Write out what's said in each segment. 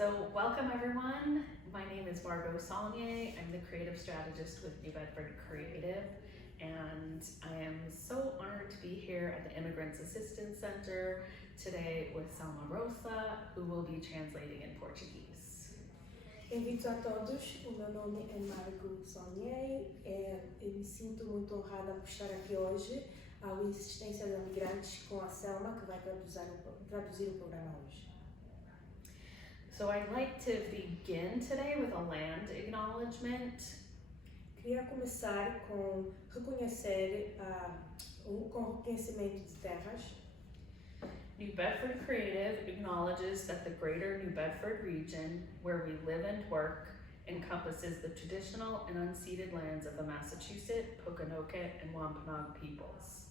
So welcome everyone. My name is Margot Saulnier. I'm the creative strategist with New Bedford Creative, and I am so honored to be here at the Immigrants Assistance Center today with Salma Rosa, who will be translating in Portuguese. Invito a todos, o meu nome é Margot Saulnier, eu me sinto muito honrada por estar aqui hoje ao Assistência de Imigrantes com a Selma, que vai traduzir o programa hoje. So I'd like to begin today with a land acknowledgement. Queria começar com reconhecimento de terras. New Bedford Creative acknowledges that the greater New Bedford region, where we live and work, encompasses the traditional and unceded lands of the Massachusetts, Pokanoket, and Wampanoag peoples.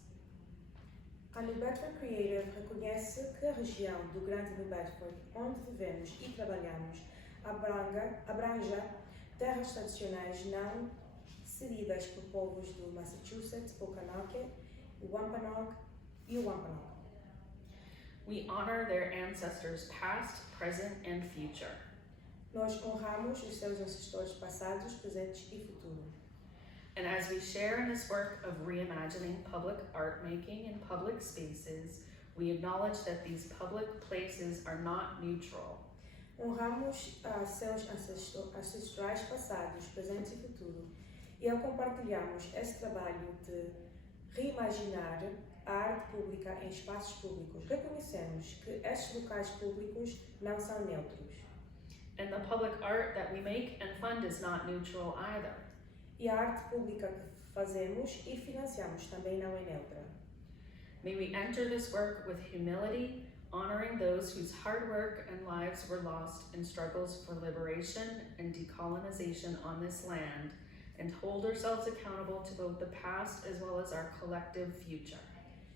A New Bedford Creative reconhece que a região do Grande New Bedford, onde vivemos e trabalhamos, abranja terras tradicionais não cedidas por povos do Massachusetts, Pokanoket, o Wampanoag e o Wampanoag. We honor their ancestors past, present, and future. Nós honramos os seus ancestores passados, presentes e futuro. And as we share in this work of reimagining public art making in public spaces, we acknowledge that these public places are not neutral. Honramos seus ancestrais passados, presentes e futuro. E ao compartilharmos esse trabalho de reimaginar a arte pública em espaços públicos, reconhecemos que estes locais públicos não são neutros. And the public art that we make and fund is not neutral either. E a arte pública que fazemos e financiamos também não é neutra. May we enter this work with humility, honoring those whose hard work and lives were lost in struggles for liberation and decolonization on this land, and hold ourselves accountable to both the past as well as our collective future.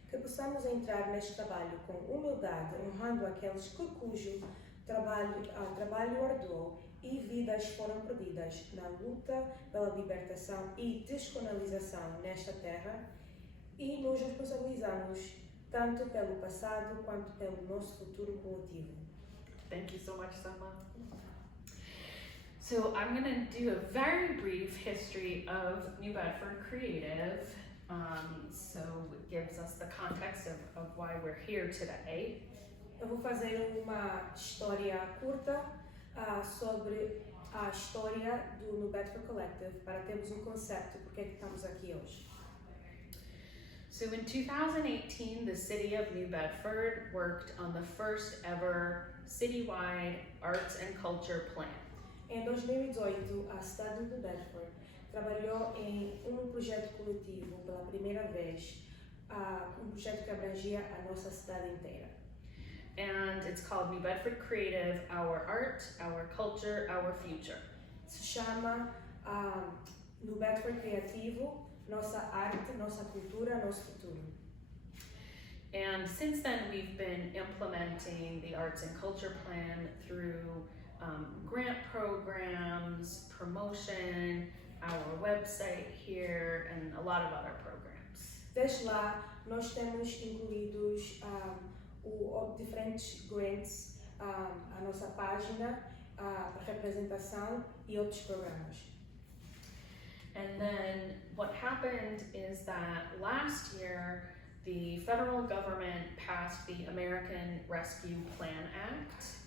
Que possamos entrar neste trabalho com humildade, honrando aqueles cujo trabalho arduo e vidas foram perdidas na luta pela libertação e descolonização nesta terra, e nos responsabilizamos tanto pelo passado quanto pelo nosso futuro coletivo. Thank you so much, Selma. So I'm going to do a very brief history of New Bedford Creative, so it gives us the context of why we're here today. Eu vou fazer uma história curta sobre a história do New Bedford Collective para termos conceito porque é que estamos aqui hoje. So in 2018, the city of New Bedford worked on the first ever citywide arts and culture plan. Em 2018, a cidade de New Bedford trabalhou em projeto coletivo pela primeira vez, projeto que abrangia a nossa cidade inteira. And it's called New Bedford Creative, Our Art, Our Culture, Our Future. Se chama New Bedford Creativo, Nossa Arte, Nossa Cultura, Nosso Futuro. And since then, we've been implementing the Arts and Culture Plan through grant programs, promotion, our website here, and a lot of other programs. Desde lá, nós temos incluídos diferentes grants, a nossa página, a representação e outros programas. And then what happened is that last year, the federal government passed the American Rescue Plan Act.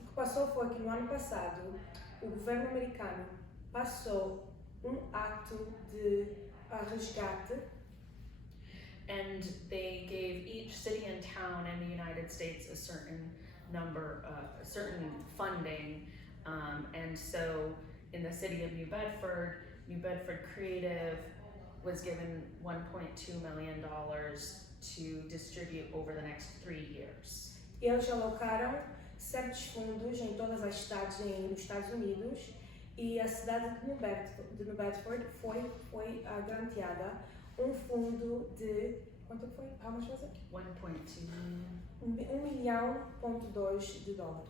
O que passou foi que no ano passado, o governo americano passou ato de resgate. And they gave each city and town in the United States a certain number, certain funding. And so in the city of New Bedford Creative was given $1.2 million to distribute over the next 3 years. E eles alocaram certos fundos em todas as cidades nos Estados Unidos, e a cidade de New Bedford foi granteada fundo de, quanto foi? How much was it? 1.2 $1,2 milhão.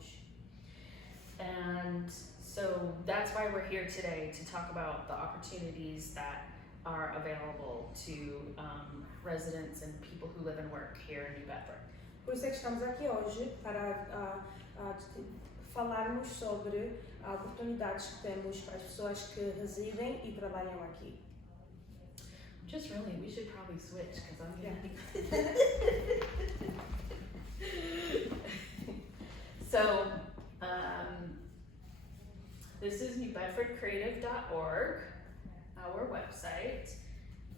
And so that's why we're here today, to talk about the opportunities that are available to residents and people who live and work here in New Bedford. Por isso é que estamos aqui hoje para falarmos sobre oportunidades que temos para as pessoas que residem e trabalham aqui. Just really, we should probably switch because I'm getting. So, this is newbedfordcreative.org, our website.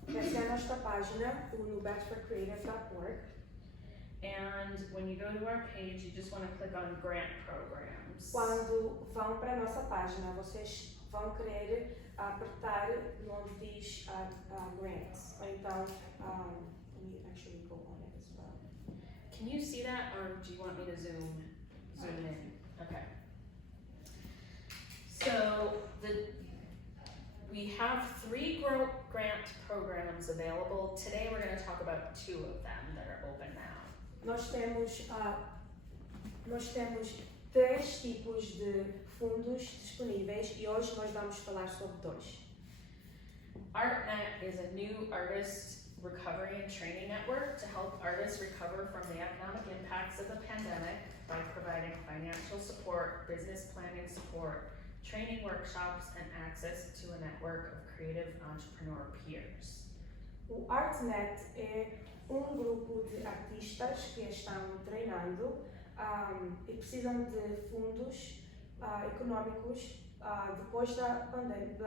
Essa é a nossa página, o NewBedfordCreative.org. And when you go to our page, you just want to click on grant programs. Quando vão para a nossa página, vocês vão querer apertar onde diz grants. Ou então, let me actually go on it as well. Can you see that, or do you want me to zoom in? Okay. So we have 3 grant programs available. Today we're going to talk about 2 of them that are open now. Nós temos 3 tipos de fundos disponíveis e hoje nós vamos falar sobre 2. ARTnet is a new artist recovery and training network to help artists recover from the economic impacts of the pandemic by providing financial support, business planning support, training workshops, and access to a network of creative entrepreneur peers. O ARTnet é grupo de artistas que estão treinando e precisam de fundos económicos depois da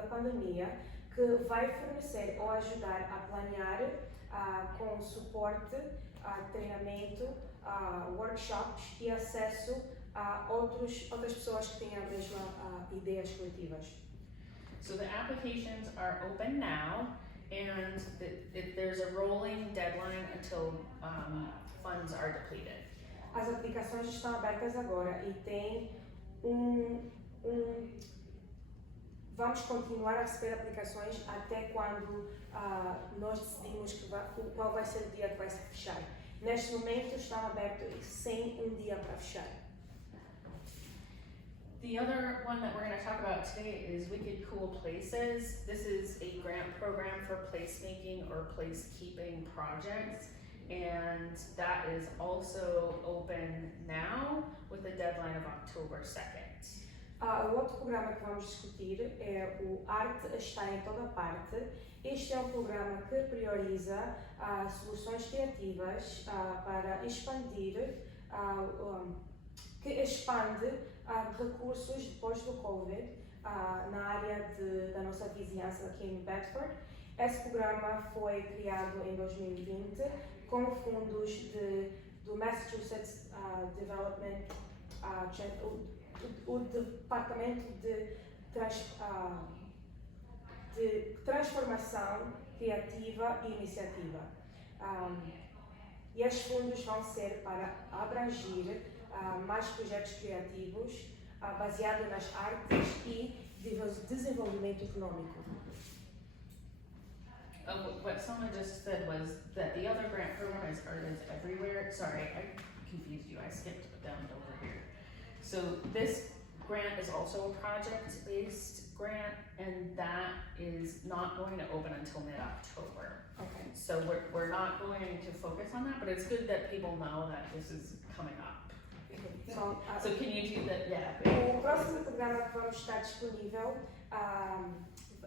pandemia, que vai fornecer ou ajudar a planear com suporte, treinamento, workshops e acesso a outras pessoas que têm a mesma ideias criativas. So the applications are open now, and there's a rolling deadline until funds are depleted. As aplicações estão abertas agora e tem vamos continuar a receber aplicações até quando nós decidimos qual vai ser o dia que vai se fechar. Neste momento estão abertos sem um dia para fechar. The other one that we're going to talk about today is Wicked Cool Places. This is a grant program for placemaking or placekeeping projects, and that is also open now with a deadline of October 2nd. O outro programa que vamos discutir é o Arte está em toda parte. Este é um programa que prioriza soluções criativas para expandir, que expande recursos depois do Covid na área da nossa vizinhança aqui em Bedford. Esse programa foi criado em 2020 com fundos do Massachusetts Development, o Departamento de Transformação Criativa e Iniciativa. E estes fundos vão ser para abranger mais projetos criativos baseados nas artes e desenvolvimento econômico. What someone just said was that the other grant program is Artists Everywhere. Sorry, I confused you. I skipped down over here. So this grant is also a project-based grant, and that is not going to open until mid-October. Okay. So we're not going to focus on that, but it's good that people know that this is coming up. So can you do that? Yeah. O próximo programa que vamos estar disponível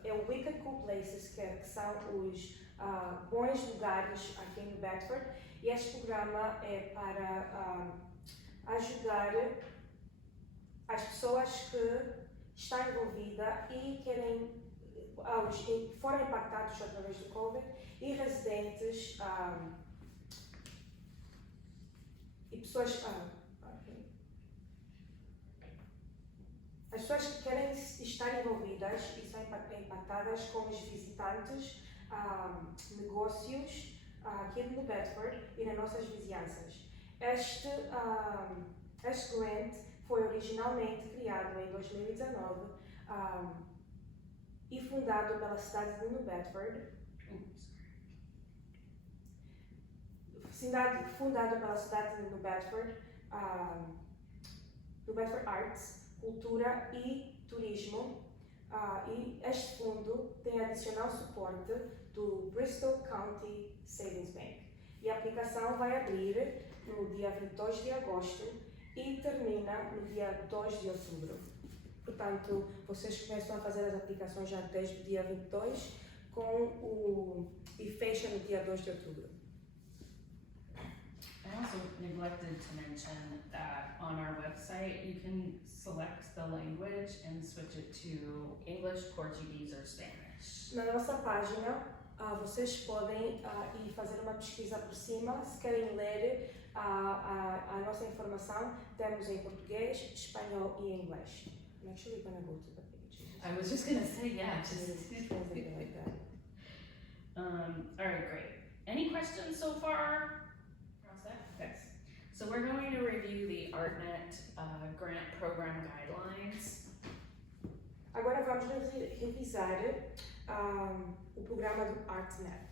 é o Wicked Cool Places, que são os bons lugares aqui em Bedford, e este programa é para ajudar as pessoas que estão envolvidas e foram impactados através do Covid, e residentes e pessoas as pessoas que querem estar envolvidas e são impactadas com os visitantes, negócios aqui no Bedford e nas nossas vizinhanças. Este grant foi originalmente criado em 2019 e fundado pela cidade de New Bedford. Fundado pela cidade de New Bedford, New Bedford Arts, Cultura e Turismo, e este fundo tem adicional suporte do Bristol County Savings Bank. E a aplicação vai abrir no dia 22 de agosto e termina no dia 2 de outubro. Portanto, vocês começam a fazer as aplicações já desde o dia 22 e fecham no dia 2 de outubro. I also neglected to mention that on our website, you can select the language and switch it to English, Portuguese, or Spanish. Na nossa página, vocês podem ir fazer uma pesquisa por cima. Se querem ler a nossa informação, temos em português, espanhol e inglês. I'm actually going to go to the page. I was just gonna say, yeah, just. Translate it like that. All right, great. Any questions so far? Okay. So we're going to review the ARTnet grant program guidelines. Agora vamos revisar o programa do ARTnet.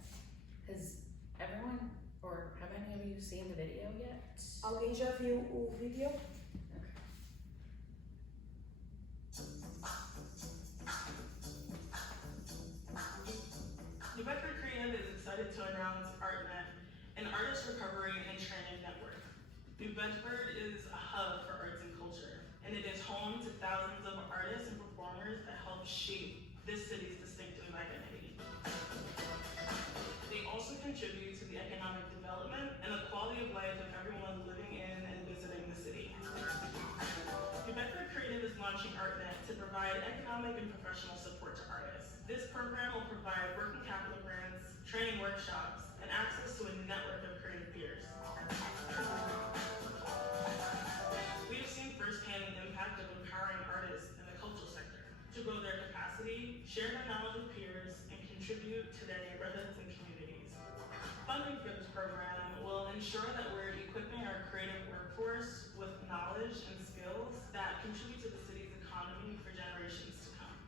Has everyone, or have any of you seen the video yet? Alguém já viu o vídeo? New Bedford Creative is excited to announce ARTnet, an artist recovery and training network. New Bedford is a hub for arts and culture, and it is home to thousands of artists and performers that help shape this city's distinctive identity. They also contribute to the economic development and the quality of life of everyone living in and visiting the city. New Bedford Creative is launching ARTnet to provide economic and professional support to artists. This program will provide working capital grants, training workshops, and access to a network of creative peers. We have seen firsthand the impact of empowering artists in the cultural sector to grow their capacity, share their knowledge with peers, and contribute to their neighborhoods and communities. Funding for this program will ensure that we're equipping our creative workforce with knowledge and skills that contribute to the city's economy for generations to come.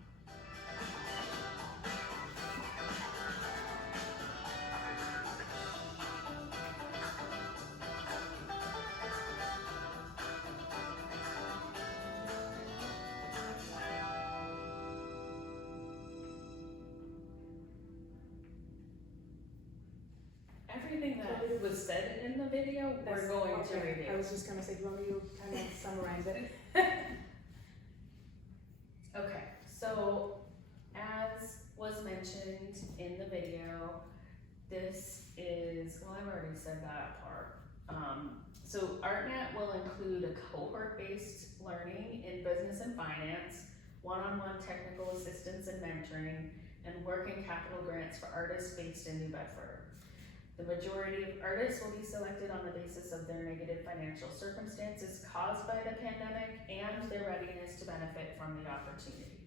Everything that was said in the video, we're going to review. I was just going to say, do you want me to kind of summarize it? Okay, so as was mentioned in the video, this is, well, I've already said that part. So ARTnet will include a cohort-based learning in business and finance, one-on-one technical assistance and mentoring, and working capital grants for artists based in New Bedford. The majority of artists will be selected on the basis of their negative financial circumstances caused by the pandemic and their readiness to benefit from the opportunity.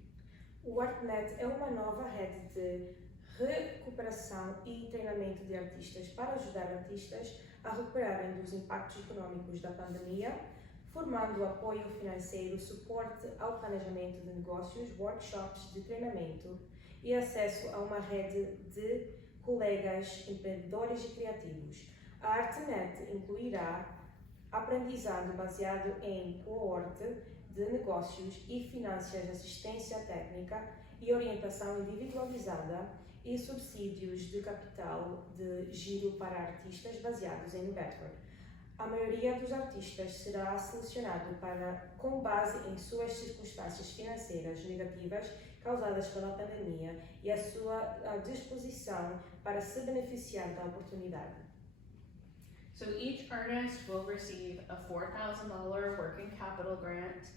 O ARTnet é uma nova rede de recuperação e treinamento de artistas para ajudar artistas a recuperarem dos impactos econômicos da pandemia, formando apoio financeiro, suporte ao planejamento de negócios, workshops de treinamento e acesso a uma rede de colegas empreendedores e criativos. A ARTnet incluirá aprendizado baseado em coorte de negócios e finanças, assistência técnica e orientação individualizada e subsídios de capital de giro para artistas baseados em New Bedford. A maioria dos artistas será selecionado com base em suas circunstâncias financeiras negativas causadas pela pandemia e a sua disposição para se beneficiar da oportunidade. So each artist will receive a $4,000 working capital grant,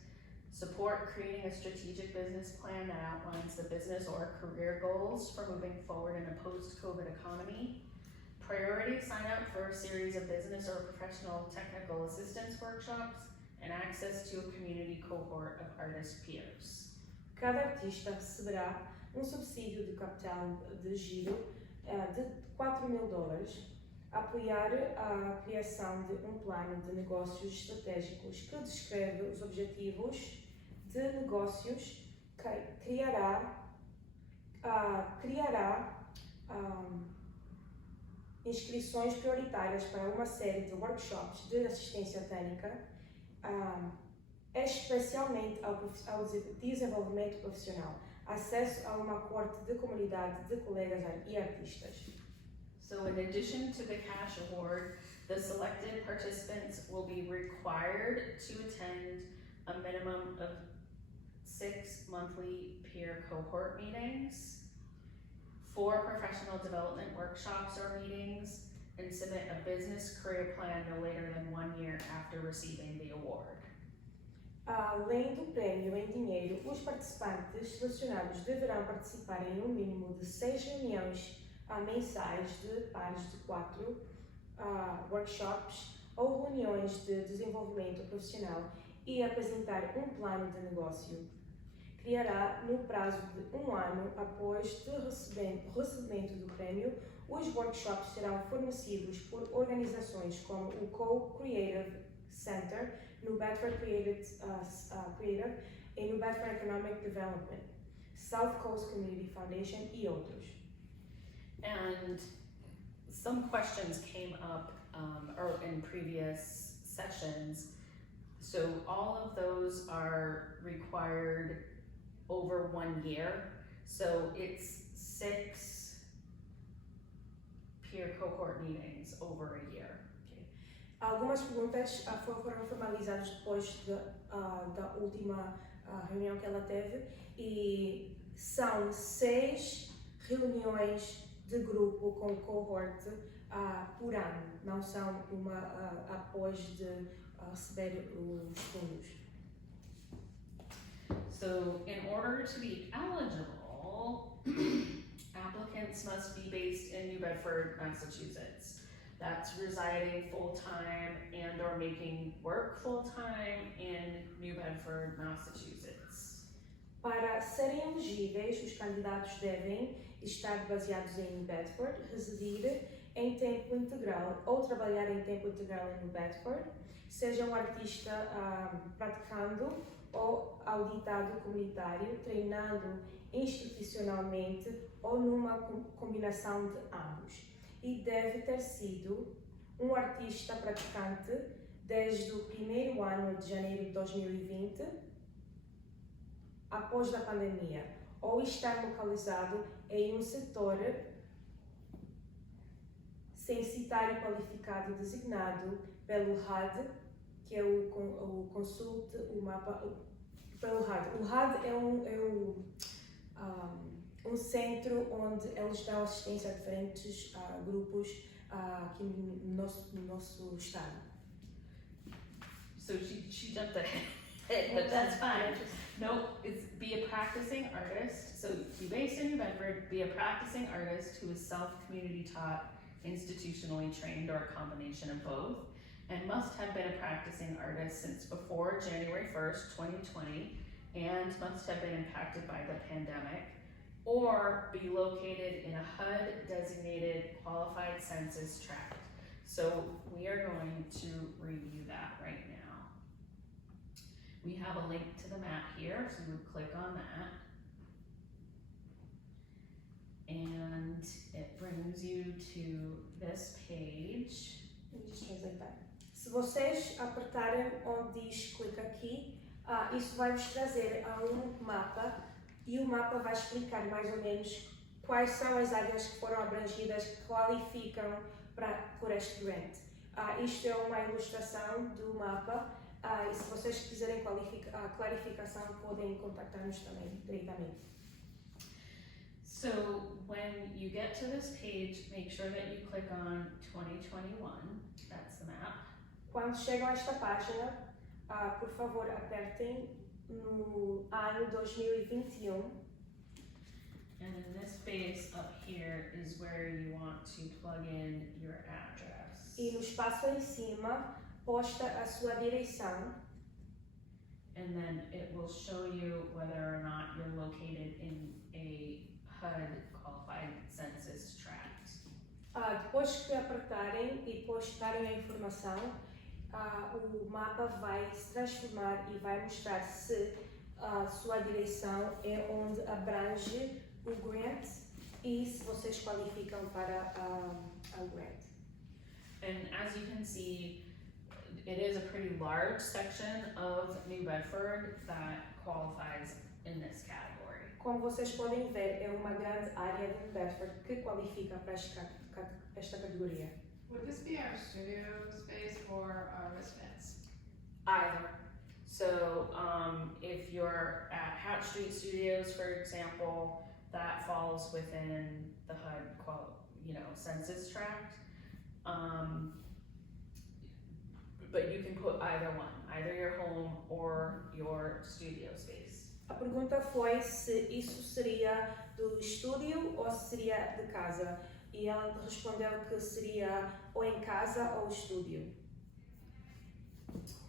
support creating a strategic business plan that outlines the business or career goals for moving forward in a post-COVID economy, priority sign up for a series of business or professional technical assistance workshops, and access to a community cohort of artist peers. Cada artista receberá subsídio de capital de giro de $4,000, apoiar a criação de plano de negócios estratégicos que descreve os objetivos de negócios, criará inscrições prioritárias para uma série de workshops de assistência técnica, especialmente ao desenvolvimento profissional, acesso a uma corte de comunidade de colegas e artistas. So in addition to the cash award, the selected participants will be required to a minimum of 6 monthly peer cohort meetings, 4 professional development workshops or meetings, and submit a business career plan no later than 1 year after receiving the award. Além do prêmio em dinheiro, os participantes selecionados deverão participar em um mínimo de 6 reuniões mensais de pares de 4 workshops ou reuniões de desenvolvimento profissional e apresentar um plano de negócio. Criará, no prazo de 1 ano após o recebimento do prêmio, os workshops serão fornecidos por organizações como o Cool Places Center, no Bedford Creative e no Bedford Economic Development, South Coast Community Foundation e outros. And some questions came up or in previous sessions. So all of those are required over 1 year. So it's 6 peer cohort meetings over a year. Algumas perguntas foram formalizadas depois da última reunião que ela teve e são 6 reuniões de grupo com cohort por ano, não são uma após de receber os fundos. So in order to be eligible, applicants must be based in New Bedford, Massachusetts. That's residing full-time and or making work full-time in New Bedford, Massachusetts. Para serem elegíveis, os candidatos devem estar baseados em New Bedford, residir em tempo integral ou trabalhar em tempo integral em New Bedford, seja um artista praticando ou auditado comunitário, treinando institucionalmente ou numa combinação de ambos. E deve ter sido um artista praticante desde o primeiro ano de janeiro de 2020, após a pandemia, ou estar localizado em um setor censitário qualificado designado pelo HUD, que é o consulte, o mapa, pelo HUD. O HUD é um centro onde eles dão assistência a diferentes grupos aqui no nosso estado. So she jumped ahead, but that's fine. No, it's be a practicing artist. So be based in New Bedford, be a practicing artist who is self-community taught, institutionally trained, or a combination of both, and must have been a practicing artist since before January 1st, 2020, and must have been impacted by the pandemic, or be located in a HUD designated qualified census tract. So we are going to review that right now. We have a link to the map here, so you would click on that. And it brings you to this page. Let me just translate that. Se vocês apertarem onde diz clica aqui, isso vai vos trazer a um mapa e o mapa vai explicar mais ou menos quais são as áreas que foram abrangidas que qualificam por este grant. Isto é uma ilustração do mapa e se vocês quiserem clarificação podem contactar-nos também diretamente. So when you get to this page, make sure that you click on 2021, that's the map. Quando chegam a esta página, por favor apertem no ano 2021. And in this space up here is where you want to plug in your address. E no espaço em cima, posta a sua direção. And then it will show you whether or not you're located in a HUD Qualified Census Tract. Depois que apertarem e postarem a informação, o mapa vai se transformar e vai mostrar se a sua direção é onde abrange o grant e se vocês qualificam para a grant. And as you can see, it is a pretty large section of New Bedford that qualifies in this category. Como vocês podem ver, é uma grande área de New Bedford que qualifica para esta categoria. Would this be our studio space or our residence? Either. So if you're at Hatch Street Studios, for example, that falls within the HUD census tract. But you can put either one, either your home or your studio space. A pergunta foi se isso seria do estúdio ou se seria de casa. E ela respondeu que seria ou em casa ou estúdio.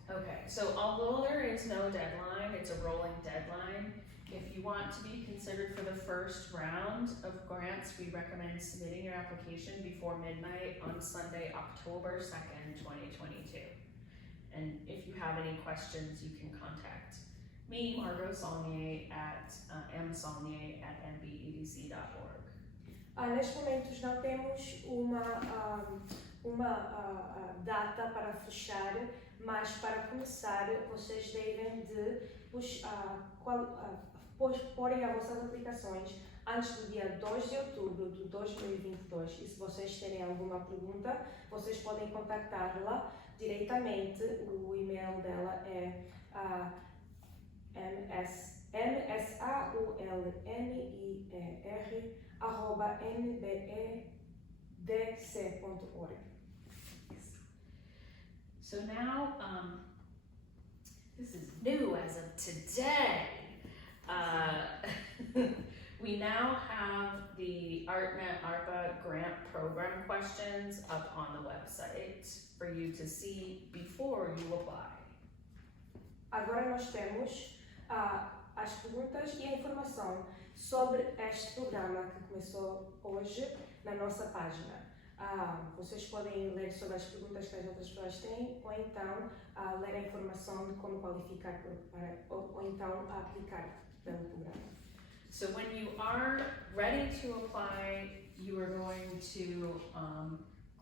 Okay, so although there is no deadline, it's a rolling deadline. If you want to be considered for the first round of grants, we recommend submitting your application before midnight on Sunday, October 2nd, 2022. And if you have any questions, you can contact me, Margot Saulnier, at msaulnier@nbedc.org. Neste momento não temos uma data para fechar, mas para começar vocês devem de porem as vossas aplicações antes do dia 2 de outubro de 2022. E se vocês terem alguma pergunta, vocês podem contactá-la diretamente. O e-mail dela é msaulnier@nbedc.org. So now, this is new as of today. We now have the ARTnet ARPA grant program questions up on the website for you to see before you apply. Agora nós temos as perguntas e a informação sobre este programa que começou hoje na nossa página. Vocês podem ler sobre as perguntas que as outras pessoas têm, ou então ler a informação de como qualificar ou então aplicar pelo programa. So when you are ready to apply, you are going to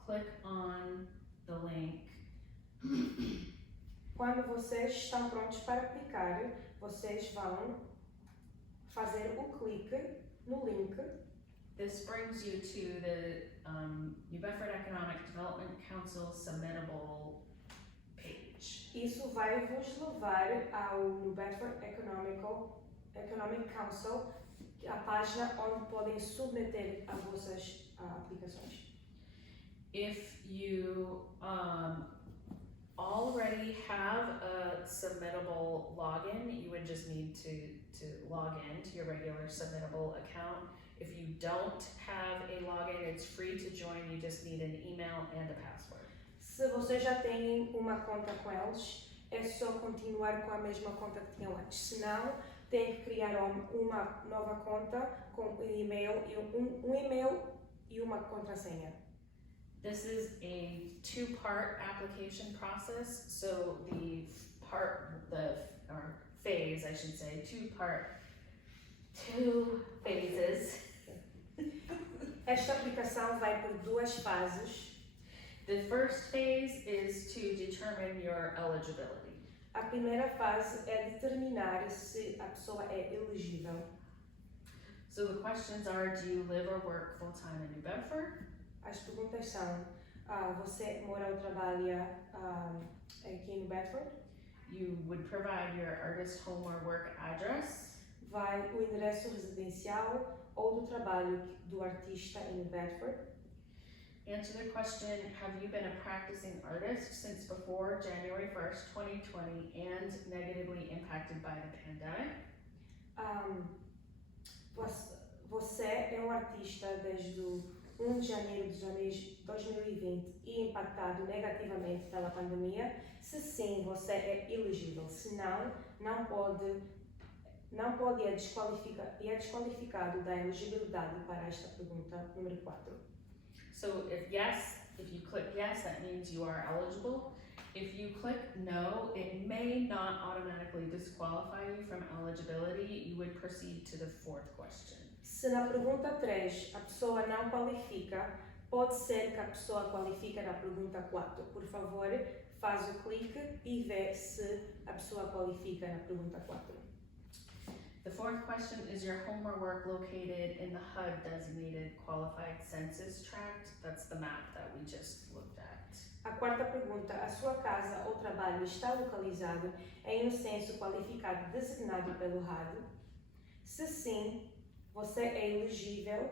click on the link. Quando vocês estão prontos para aplicar, vocês vão fazer o clique no link. This brings you to the New Bedford Economic Development Council submittable page. Isso vai vos levar ao New Bedford Economic Council, a página onde podem submeter as vossas aplicações. If you already have a submittable login, you would just need to log in to your regular submittable account. If you don't have a login, it's free to join. You just need an email and a password. Se vocês já têm uma conta com eles, é só continuar com a mesma conta que tinham antes. Se não, tem que criar uma nova conta com um e-mail e uma contrassenha. This is a two-part application process. So phase, I should say, two phases. Esta aplicação vai por duas fases. The first phase is to determine your eligibility. A primeira fase é determinar se a pessoa é elegível. So the questions are, do you live or work full-time in New Bedford? As perguntas são, você mora ou trabalha aqui em Bedford? You would provide your artist home or work address. Vai o endereço residencial ou do trabalho do artista em Bedford. Answer the question, have you been a practicing artist since before January 1st, 2020 and negatively impacted by the pandemic? Você é um artista desde o 1 de janeiro de 2020 e impactado negativamente pela pandemia? Se sim, você é elegível. Se não, não pode e é desqualificado da elegibilidade para esta pergunta número 4. So if you click yes, that means you are eligible. If you click no, it may not automatically disqualify you from eligibility. You would proceed to the fourth question. Se na pergunta 3 a pessoa não qualifica, pode ser que a pessoa qualifique na pergunta 4. Por favor, faz o clique e vê se a pessoa qualifica na pergunta 4. The fourth question, is your home or work located in the HUD designated Qualified Census Tract? That's the map that we just looked at. A quarta pergunta, a sua casa ou trabalho está localizado em um censo qualificado designado pelo HUD? Se sim, você é elegível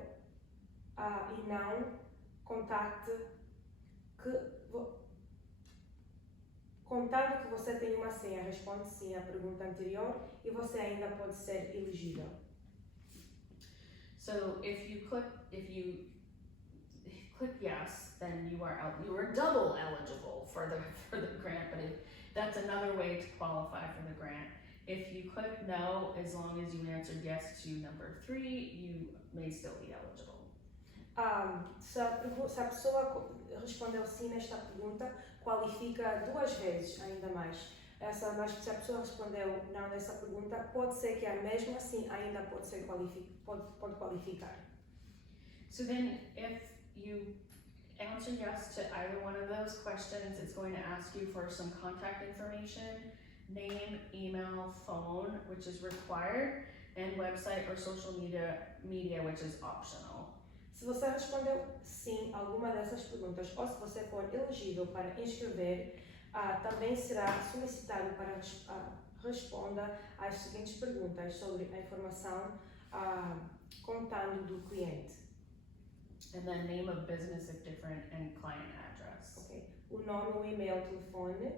e não contacte contando que você tem uma senha, responde sim à pergunta anterior e você ainda pode ser elegível. So if you click yes, then you are double eligible for the grant, but that's another way to qualify for the grant. If you click no, as long as you answered yes to number 3, you may still be eligible. Se a pessoa respondeu sim nesta pergunta, qualifica 2 vezes, ainda mais. Mas se a pessoa respondeu não nessa pergunta, pode ser que mesmo assim ainda pode qualificar. So then, if you answer yes to either one of those questions, it's going to ask you for some contact information, name, email, phone, which is required, and website or social media, which is optional. Se você respondeu sim a alguma dessas perguntas, ou se você for elegível para inscrever, também será solicitado para responda às seguintes perguntas sobre a informação contando do cliente. And then name of business if different and client address. Okay. O nome, o e-mail, o telefone,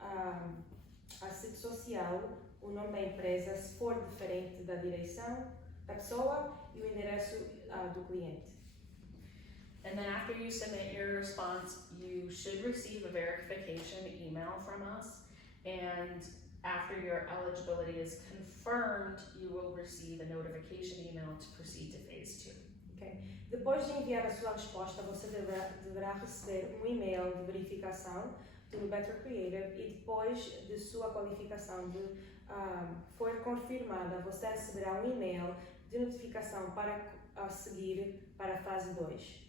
a sede social, o nome da empresa, se for diferente da direção da pessoa, e o endereço do cliente. And then after you submit your response, you should receive a verification email from us, and after your eligibility is confirmed, you will receive a notification email to proceed to phase 2. Okay. Depois de enviar a sua resposta, você deverá receber um e-mail de verificação do Bedford Creative, e depois de sua qualificação for confirmada, você receberá um e-mail de notificação para seguir para a fase 2.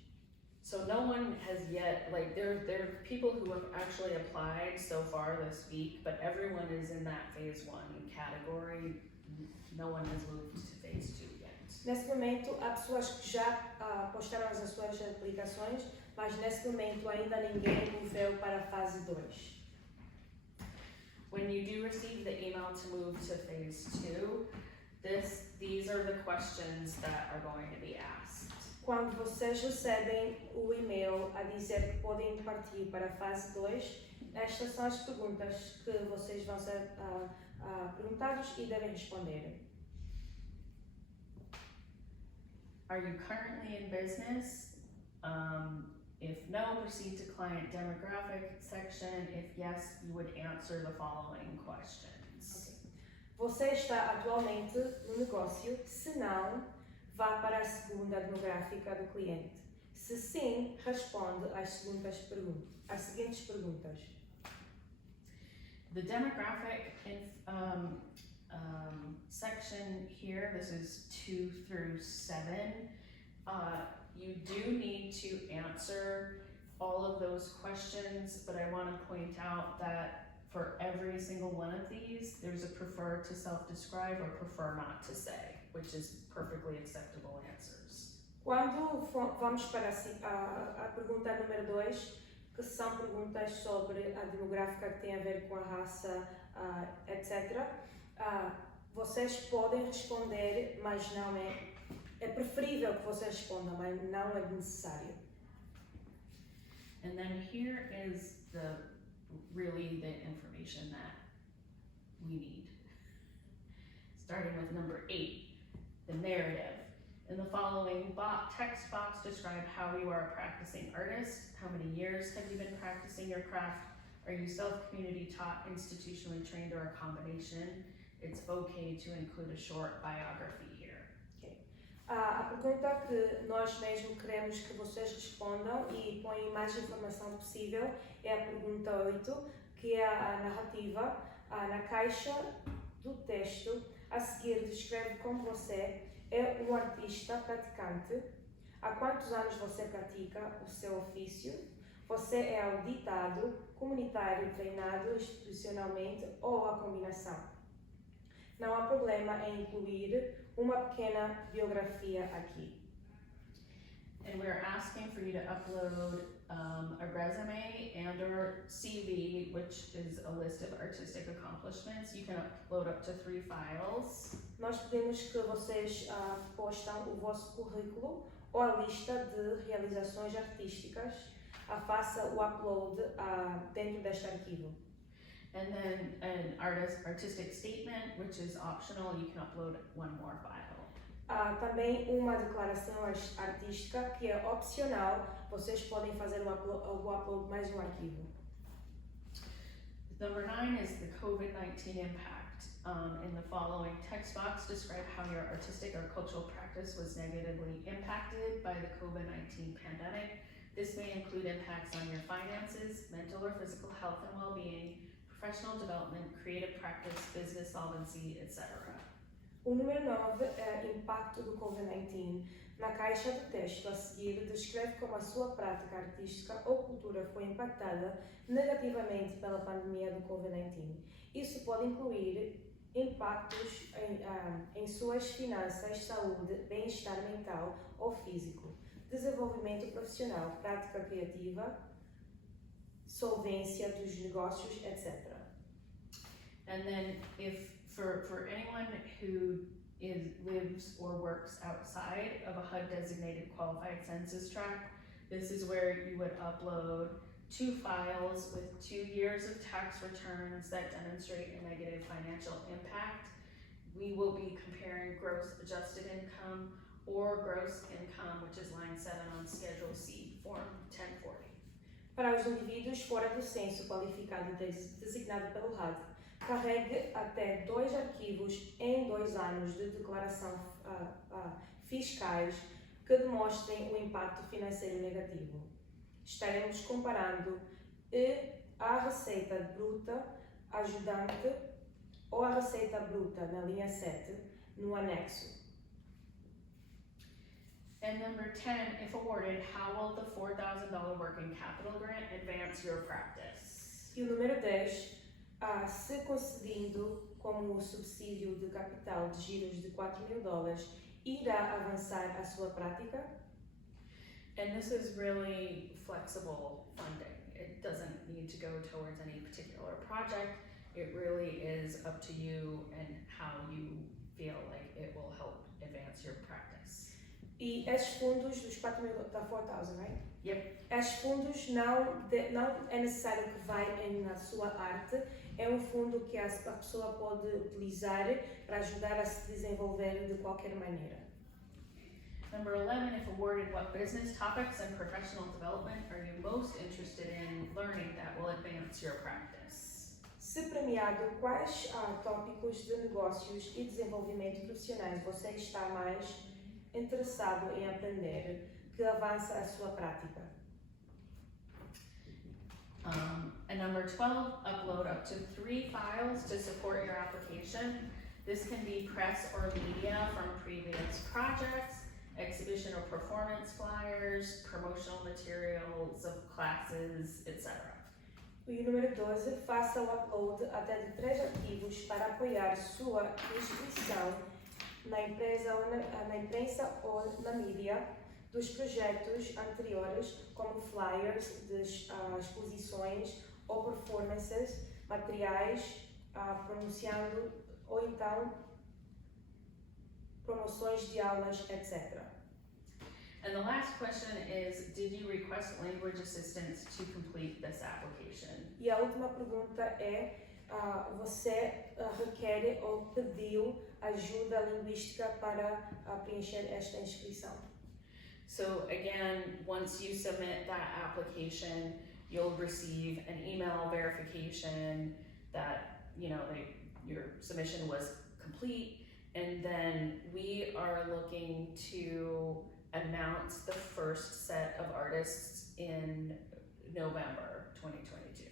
So no one has yet, there are people who have actually applied so far this week, but everyone is in that phase 1 category. No one has moved to phase 2 yet. Nesse momento, há pessoas que já postaram as suas aplicações, mas nesse momento ainda ninguém moveu para a fase 2. When you do receive the email to move to phase 2, these are the questions that are going to be asked. Quando vocês recebem o e-mail a dizer que podem partir para a fase 2, estas são as perguntas que vocês vão ser perguntados e devem responder. Are you currently in business? If no, proceed to client demographic section. If yes, you would answer the following questions. Okay. Você está atualmente no negócio? Se não, vá para a segunda demográfica do cliente. Se sim, responde às seguintes perguntas. The demographic section here, this is 2 through 7. You do need to answer all of those questions, but I want to point out that for every single one of these, there's a prefer to self-describe or prefer not to say, which is perfectly acceptable answers. Quando vamos para a pergunta número 2, que são perguntas sobre a demográfica que tem a ver com a raça, etc., vocês podem responder, mas não é preferível que vocês respondam, mas não é necessário. And then here is really the information that we need. Starting with number 8, the narrative. In the following text box, describe how you are a practicing artist. How many years have you been practicing your craft? Are you self-community taught, institutionally trained, or a combination? It's okay to include a short biography here. Okay. A pergunta que nós mesmo queremos que vocês respondam e põem mais informação possível é a pergunta 8, que é a narrativa. Na caixa do texto, a seguir descreve como você é um artista praticante, há quantos anos você pratica o seu ofício, você é auditado, comunitário, treinado institucionalmente ou a combinação. Não há problema em incluir uma pequena biografia aqui. And we're asking for you to upload a resume and or CV, which is a list of artistic accomplishments. You can upload up to 3 files. Nós pedimos que vocês postam o vosso currículo ou a lista de realizações artísticas. Faça o upload dentro deste arquivo. And then an artistic statement, which is optional. You can upload 1 more file. Há também uma declaração artística que é opcional. Vocês podem fazer o upload mais um arquivo. Number 9 is the COVID-19 impact. In the following text box, describe how your artistic or cultural practice was negatively impacted by the COVID-19 pandemic. This may include impacts on your finances, mental or physical health and well-being, professional development, creative practice, business solvency, etc. O número 9 é impacto do COVID-19. Na caixa de texto a seguir, descreve como a sua prática artística ou cultura foi impactada negativamente pela pandemia do COVID-19. Isso pode incluir impactos em suas finanças, saúde, bem-estar mental ou físico, desenvolvimento profissional, prática criativa, solvência dos negócios, etc. And then for anyone who lives or works outside of a HUD designated qualified census tract, this is where you would upload 2 files with 2 years of tax returns that demonstrate a negative financial impact. We will be comparing gross adjusted income or gross income, which is line 7 on Schedule C, Form 1040. Para os indivíduos fora do censo qualificado designado pelo HUD, carregue até 2 arquivos em 2 anos de declaração fiscais que demonstrem o impacto financeiro negativo. Estaremos comparando a receita bruta ajudante ou a receita bruta na linha 7 no anexo. And number 10, if awarded, how will the $4,000 working capital grant advance your practice? E o número 10, se concedido como subsídio de capital de giros de $4.000, irá avançar a sua prática? And this is really flexible funding. It doesn't need to go towards any particular project. It really is up to you and how you feel like it will help advance your practice. E estes fundos dos 4.000, da 4,000, right? Yep. Estes fundos não é necessário que vai na sua arte, é um fundo que a pessoa pode utilizar para ajudar a se desenvolver de qualquer maneira. Number 11, if awarded, what business topics and professional development are you most interested in learning that will advance your practice? Se premiado, quais tópicos de negócios e desenvolvimento profissionais você está mais interessado em aprender que avança a sua prática? And number 12, upload up to 3 files to support your application. This can be press or media from previous projects, exhibition or performance flyers, promotional materials of classes, etc. E o número 12, faça o upload até de 3 arquivos para apoiar sua inscrição na imprensa ou na mídia dos projetos anteriores, como flyers de exposições ou performances, materiais, pronunciando ou então promoções de aulas, etc. And the last question is, did you request language assistance to complete this application? E a última pergunta é, você requer ou pediu ajuda linguística para preencher esta inscrição? So again, once you submit that application, you'll receive an email verification that your submission was complete, and then we are looking to announce the first set of artists in November 2022.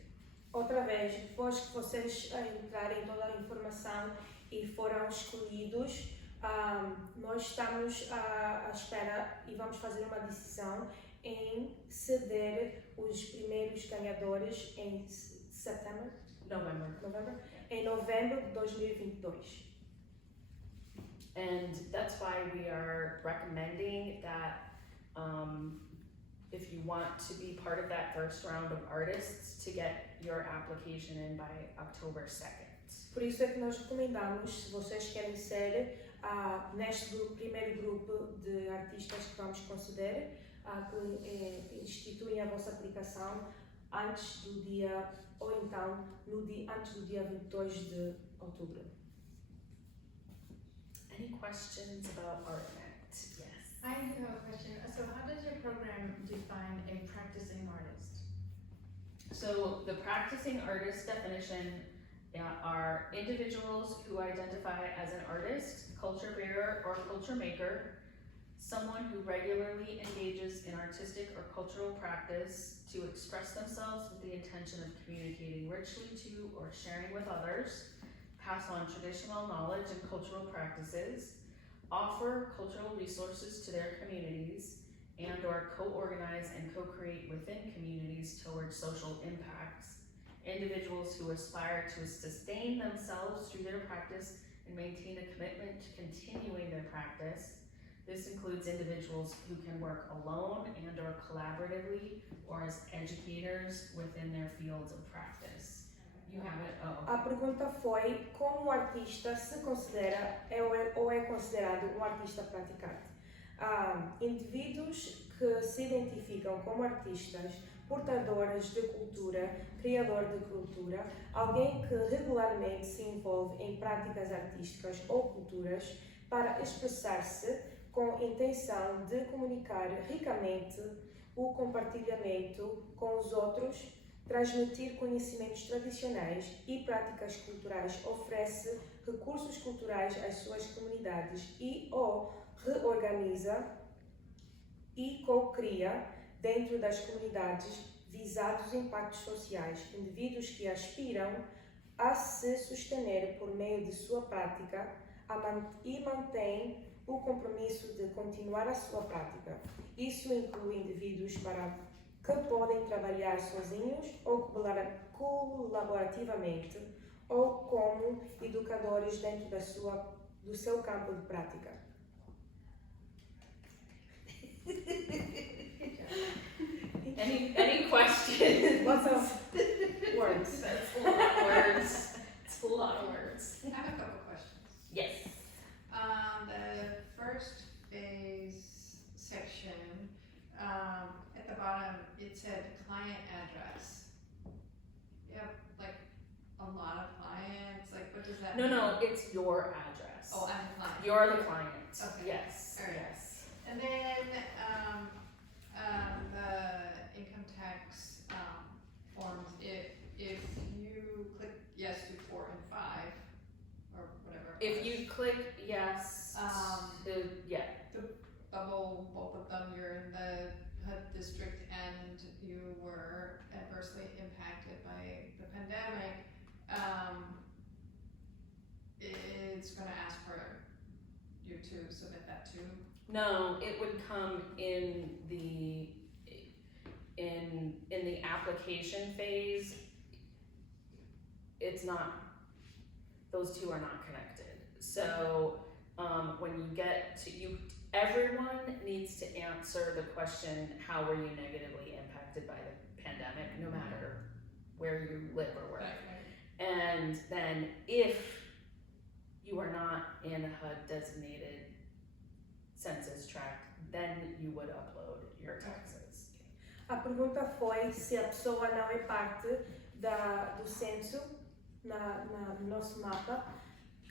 Outra vez, depois que vocês entrarem toda a informação e foram escolhidos, nós estamos à espera e vamos fazer uma decisão em ceder os primeiros ganhadores em November. em novembro de 2022. And that's why we are recommending that if you want to be part of that first round of artists, to get your application in by October 2nd. Por isso é que nós recomendamos, se vocês querem ser neste primeiro grupo de artistas que vamos conceder, que instituem a vossa aplicação antes do dia, ou então antes do dia 22 de outubro. Any questions about ARTnet? Yes. I have a question. So how does your program define a practicing artist? So the practicing artist definition are individuals who identify as an artist, culture bearer, or culture maker, someone who regularly engages in artistic or cultural practice to express themselves with the intention of communicating richly to or sharing with others, pass on traditional knowledge and cultural practices, offer cultural resources to their communities, and or co-organize and co-create within communities towards social impacts, individuals who aspire to sustain themselves through their practice and maintain a commitment to continuing their practice. This includes individuals who can work alone and or collaboratively or as educators within their fields of practice. You have it? Oh, A okay. pergunta foi como o artista se considera ou é considerado um artista praticante. Indivíduos que se identificam como artistas, portadores de cultura, criador de cultura, alguém que regularmente se envolve em práticas artísticas ou culturas para expressar-se com intenção de comunicar ricamente o compartilhamento com os outros, transmitir conhecimentos tradicionais e práticas culturais, oferece recursos culturais às suas comunidades ou reorganiza e co-cria dentro das comunidades visados impactos sociais, indivíduos que aspiram a se sustentar por meio de sua prática e mantêm o compromisso de continuar a sua prática. Isso inclui indivíduos que podem trabalhar sozinhos ou colaborativamente ou como educadores dentro do seu campo de prática. Any questions? Lots of words. That's a lot of words. It's a lot of words. I have a couple questions. Yes. The first phase section, at the bottom, it said client address. You have like a lot of clients, like what does that mean? No, it's your address. Oh, I'm the client. You're the client. Okay. Yes. All right. Yes. And then, the income tax, forms, if you click yes to 4 and 5, or whatever. it If was, you click yes, yeah. bubble, both of them, you're in the HUD district and you were adversely impacted by the pandemic, it's gonna ask for you to submit that too. No, it would come in the application phase. It's not, those two are not connected. So when you get to everyone needs to answer the question, how were you negatively impacted by the pandemic, no matter where you live or work. Right. And then if you are not in a HUD designated census tract, then you would upload your taxes. A pergunta foi se a pessoa não é parte do censo no nosso mapa,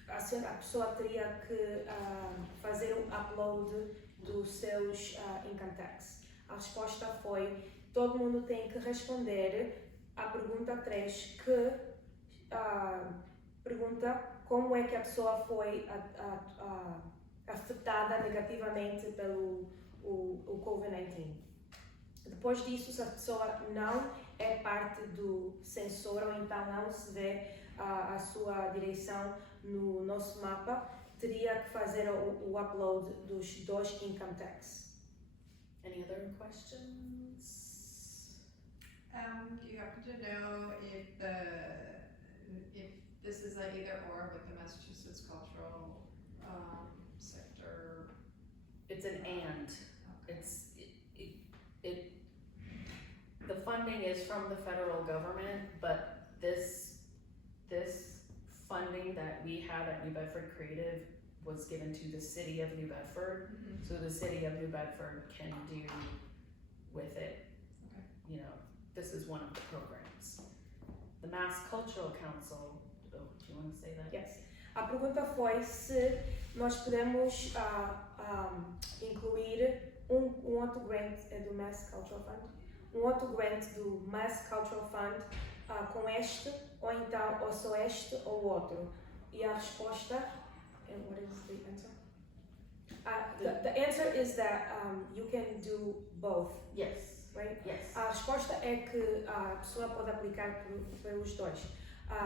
a pessoa teria que fazer o upload dos seus income tax. A resposta foi: todo mundo tem que responder à pergunta 3, que pergunta como é que a pessoa foi afetada negativamente pelo o COVID-19. Depois disso, se a pessoa não é parte do censor ou então não se vê a sua direção no nosso mapa, teria que fazer o upload dos 2 income tax. Any other questions? Do you happen to know if this is an either or with the Massachusetts Cultural It's an and. The funding is from the federal government, but this funding that we have at New Bedford Creative was given to the city of New Bedford, so the city of New Bedford can do with it. Okay. You know, this is one of the programs. The Mass Cultural Council, do you want to say that? Yes. A pergunta foi se nós podemos incluir outro grant do Mass Cultural Fund, outro grant do Mass Cultural Fund com este, ou então ou só este ou outro. E a resposta, and what is the answer? The answer is that you can do both, Yes. right? Yes. A resposta é que a pessoa pode aplicar pelos dois.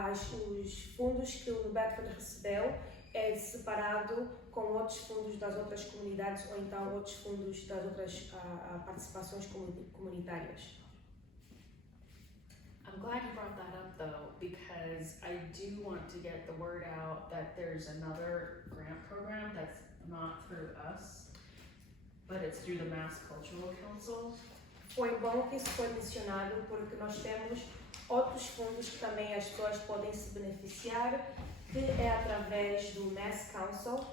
Os fundos que o New Bedford recebeu é separado com outros fundos das outras comunidades ou então outros fundos das outras participações comunitárias. I'm glad you brought that up though, because I do want to get the word out that there's another grant program that's not through us, but it's through the Mass Cultural Council. Foi bom que isso foi mencionado porque nós temos outros fundos que também as pessoas podem se beneficiar, que é através do Mass Council.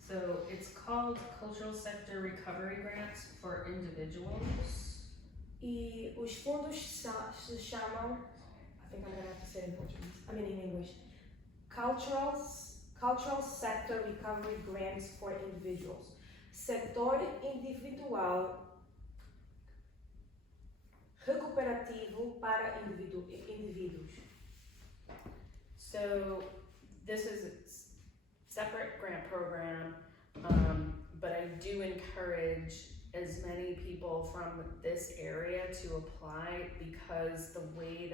So it's called Cultural Sector Recovery Grants for Individuals. E os fundos se chamam, I think I'm gonna have to say it in Portuguese, I mean in English, Cultural Sector Recovery Grants for Individuals. Setor individual recuperativo para indivíduos. So this is a separate grant program, but I do encourage as many people from this area to apply, because the way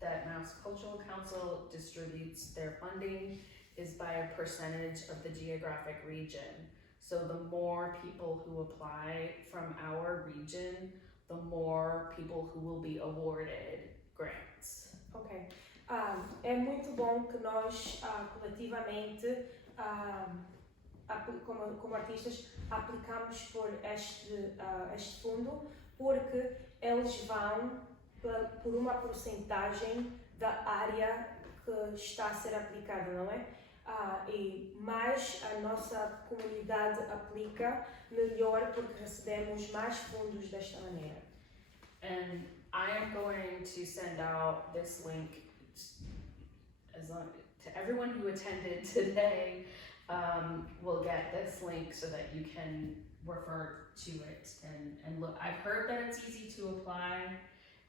that Mass Cultural Council distributes their funding is by a percentage of the geographic region. So the more people who apply from our region, the more people who will be awarded grants. Ok. É muito bom que nós coletivamente, como artistas, aplicamos por este fundo, porque eles vão por uma porcentagem da área que está a ser aplicada, não é? E mais a nossa comunidade aplica, melhor, porque recebemos mais fundos desta maneira. And I am going to send out this link to everyone who attended today. Will get this link so that you can refer to it and look. I've heard that it's easy to apply,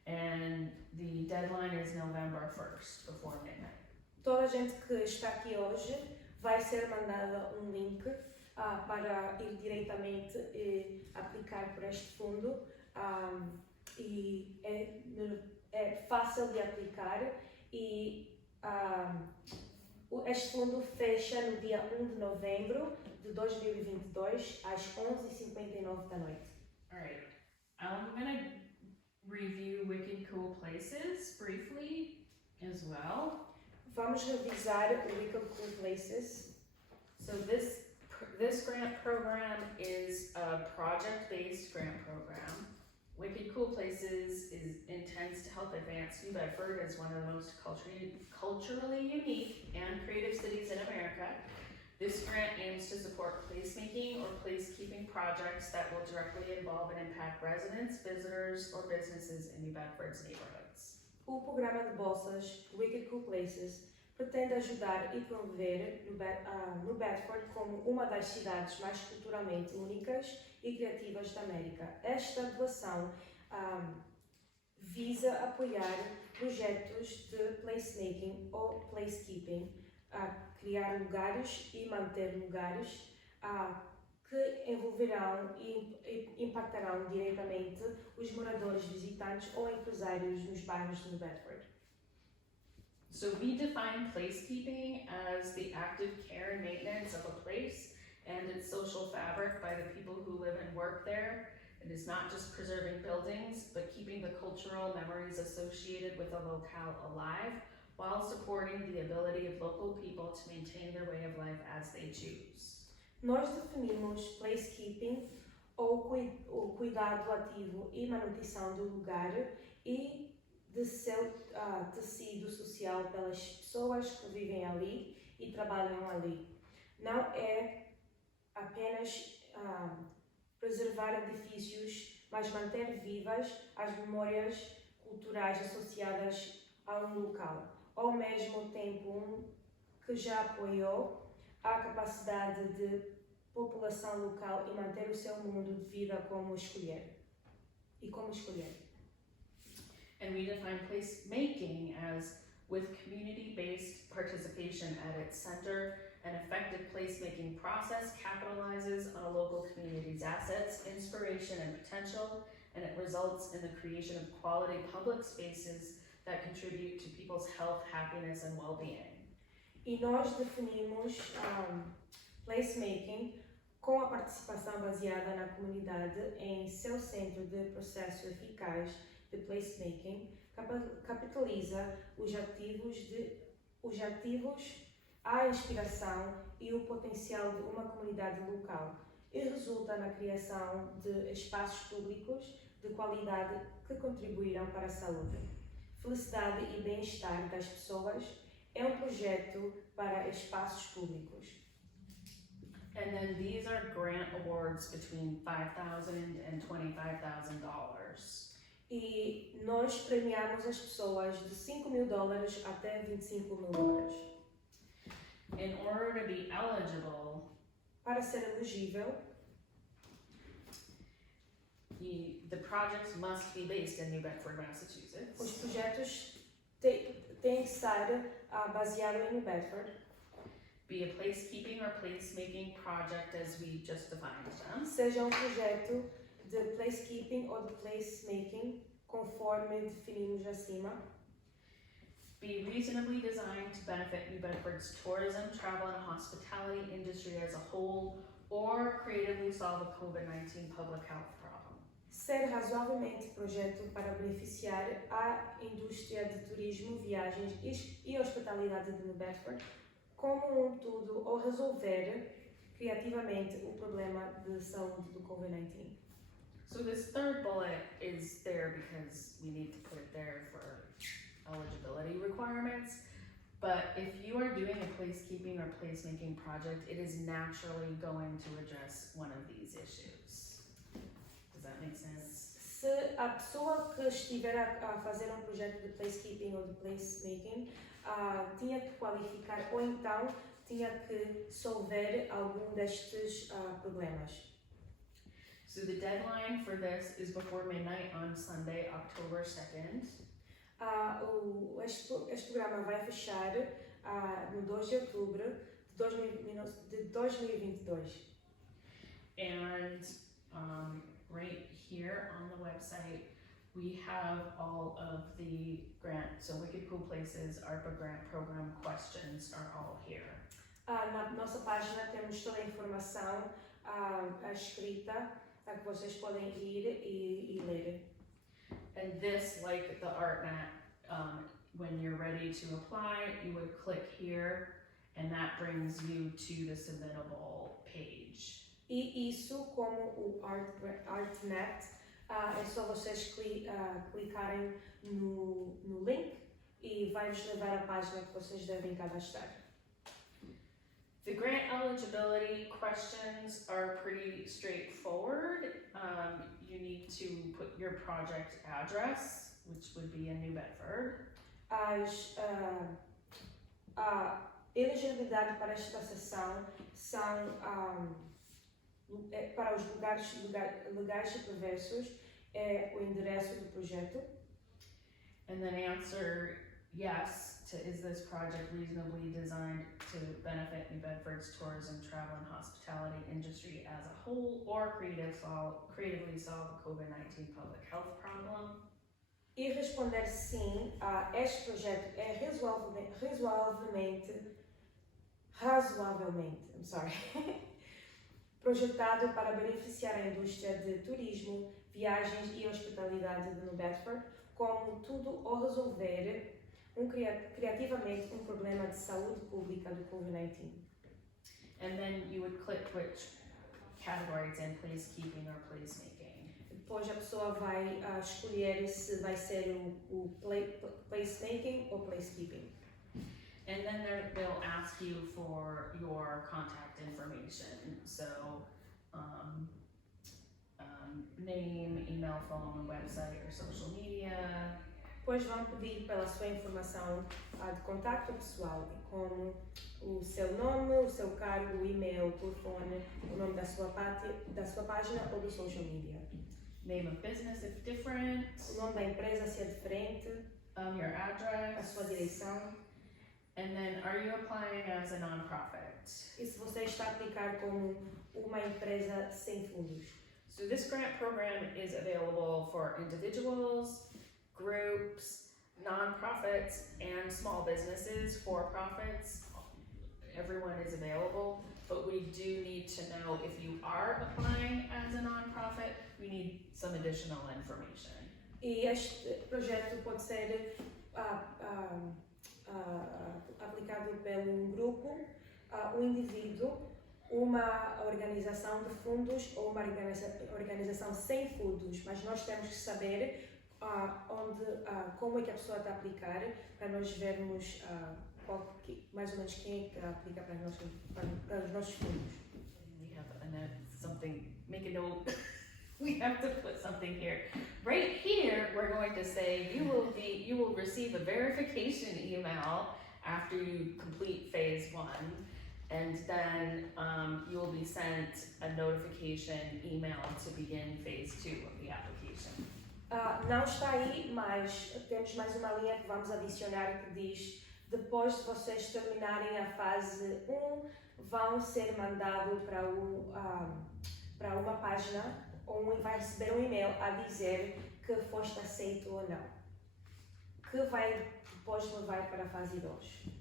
and the deadline is November 1st before midnight. Toda a gente que está aqui hoje vai ser mandada link para ir diretamente e aplicar por este fundo, e é fácil de aplicar, e este fundo fecha no dia 1 de novembro de 2022 às 11h59 da noite. Alright, I'm gonna review Wicked Cool Places briefly as well. Vamos revisar o Wicked Cool Places. So this grant program is a project-based grant program. Wicked Cool Places intends to help advance New Bedford as one of the most culturally unique and creative cities in America. This grant aims to support placemaking or placekeeping projects that will directly involve and impact residents, visitors, or businesses in New Bedford's neighborhoods. O programa de bolsas Wicked Cool Places pretende ajudar e promover New Bedford como uma das cidades mais culturalmente únicas e criativas da América. Esta doação visa apoiar projetos de placemaking ou placekeeping, criar lugares e manter lugares que envolverão e impactarão diretamente os moradores, visitantes ou empresários nos bairros de New Bedford. So we define placekeeping as the active care and maintenance of a place and its social fabric by the people who live and work there. It is not just preserving buildings, but keeping the cultural memories associated with a locale alive, while supporting the ability of local people to maintain their way of life as they choose. Nós definimos placekeeping ou o cuidado ativo e manutenção do lugar e de seu tecido social pelas pessoas que vivem ali e trabalham ali. Não é apenas preservar edifícios, mas manter vivas as memórias culturais associadas a um local, ao mesmo tempo que já apoiou a capacidade de população local e manter o seu mundo de vida como escolher. And we define placemaking as with community-based participation at its center. An effective placemaking process capitalizes on a local community's assets, inspiration, and potential, and it results in the creation of quality public spaces that contribute to people's health, happiness, and well-being. E nós definimos placemaking com a participação baseada na comunidade em seu centro de processo eficaz de placemaking, capitaliza os ativos, a inspiração e o potencial de uma comunidade local e resulta na criação de espaços públicos de qualidade que contribuirão para a saúde, felicidade e bem-estar das pessoas. É um projeto para espaços públicos. And then these are grant awards between $5,000 and $25,000. E nós premiamos as pessoas de $5.000 até $25.000. In order to be eligible, Para ser elegível, the projects must be based in New Bedford, Massachusetts. os projetos têm que ser baseados em New Bedford, Be a placekeeping or placemaking project as we just defined them. seja um projeto de placekeeping ou de placemaking, conforme definimos acima. Be reasonably designed to benefit New Bedford's tourism, travel, and hospitality industry as a whole, or creatively solve a COVID-19 public health problem. Ser razoavelmente projeto para beneficiar a indústria de turismo, viagens e hospitalidade de New Bedford como um todo ou resolver criativamente o problema de saúde do COVID-19. So this third bullet is there because we need to put it there for eligibility requirements. But if you are doing a placekeeping or placemaking project, it is naturally going to address one of these issues. Does that make sense? Se a pessoa que estiver a fazer um projeto de placekeeping ou de placemaking tinha que qualificar ou então tinha que solver algum destes problemas. So the deadline for this is before midnight on Sunday, October 2nd. Este programa vai fechar no 2 de outubro de 2022. And right here on the website, we have all of the grant, so Wicked Cool Places ARPA grant program questions are all here. Na nossa página temos toda a informação escrita que vocês podem ir e ler. And this, like the ARTnet, when you're ready to apply, you would click here, and that brings you to the submittable page. E isso, como o ARTnet, é só vocês clicarem no link e vai-vos levar à página que vocês devem cadastrar. The grant eligibility questions are pretty straightforward. You need to put your project address, which would be in New Bedford. A elegibilidade para esta sessão são para os lugares legais e perversos, é o endereço do projeto. And then answer yes to, is this project reasonably designed to benefit New Bedford's tourism, travel, and hospitality industry as a whole, or creatively solve a COVID-19 public health problem? E responder sim, este projeto é razoavelmente projetado para beneficiar a indústria de turismo, viagens e hospitalidade de New Bedford, como tudo ou resolver criativamente um problema de saúde pública do COVID-19. And then you would click which category it's in, placekeeping or placemaking. Depois a pessoa vai escolher se vai ser o placemaking ou placekeeping. And then they'll ask you for your contact information. So, name, email, phone, website, or social media. Depois vão pedir pela sua informação de contacto pessoal, como o seu nome, o seu cargo, o e-mail, o telefone, o nome da sua página ou do social media. Name of business if different. O nome da empresa se é diferente. Your A address. sua direção. And then, are you applying as a nonprofit? E se você está a aplicar como uma empresa sem fundos. So this grant program is available for individuals, groups, nonprofits, and small businesses, for-profits. Everyone is available, but we do need to know if you are applying as a nonprofit, we need some additional information. E este projeto pode ser aplicado pelo grupo, um indivíduo, uma organização de fundos ou uma organização sem fundos, mas nós temos que saber como é que a pessoa está a aplicar para nós vermos mais ou menos quem é que aplica para os nossos fundos. We have make a note. We have to put something here. Right here, we're going to say you will receive a verification email after you complete phase 1, and then you will be sent a notification email to begin phase 2 of the application. Não está aí, mas temos mais uma linha que vamos adicionar que diz: depois de vocês terminarem a fase 1, vão ser mandados para uma página ou vai receber um e-mail a dizer que foste aceito ou não, que vai depois levar para a fase 2.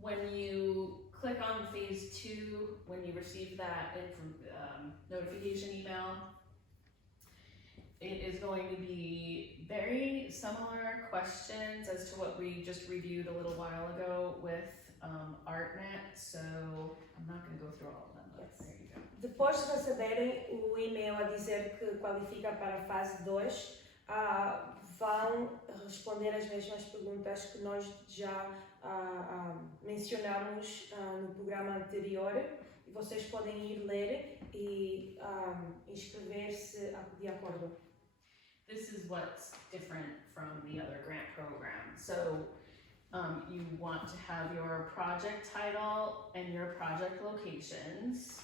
When you click on phase 2, when you receive that notification email, it is going to be very similar questions as to what we just reviewed a little while ago with ARTnet, so I'm not going to go through all of them, but there you go. Depois de receberem o e-mail a dizer que qualifica para a fase 2, vão responder as mesmas perguntas que nós já mencionamos no programa anterior, e vocês podem ir ler e inscrever-se de acordo. This is what's different from the other grant program. So you want to have your project title and your project locations.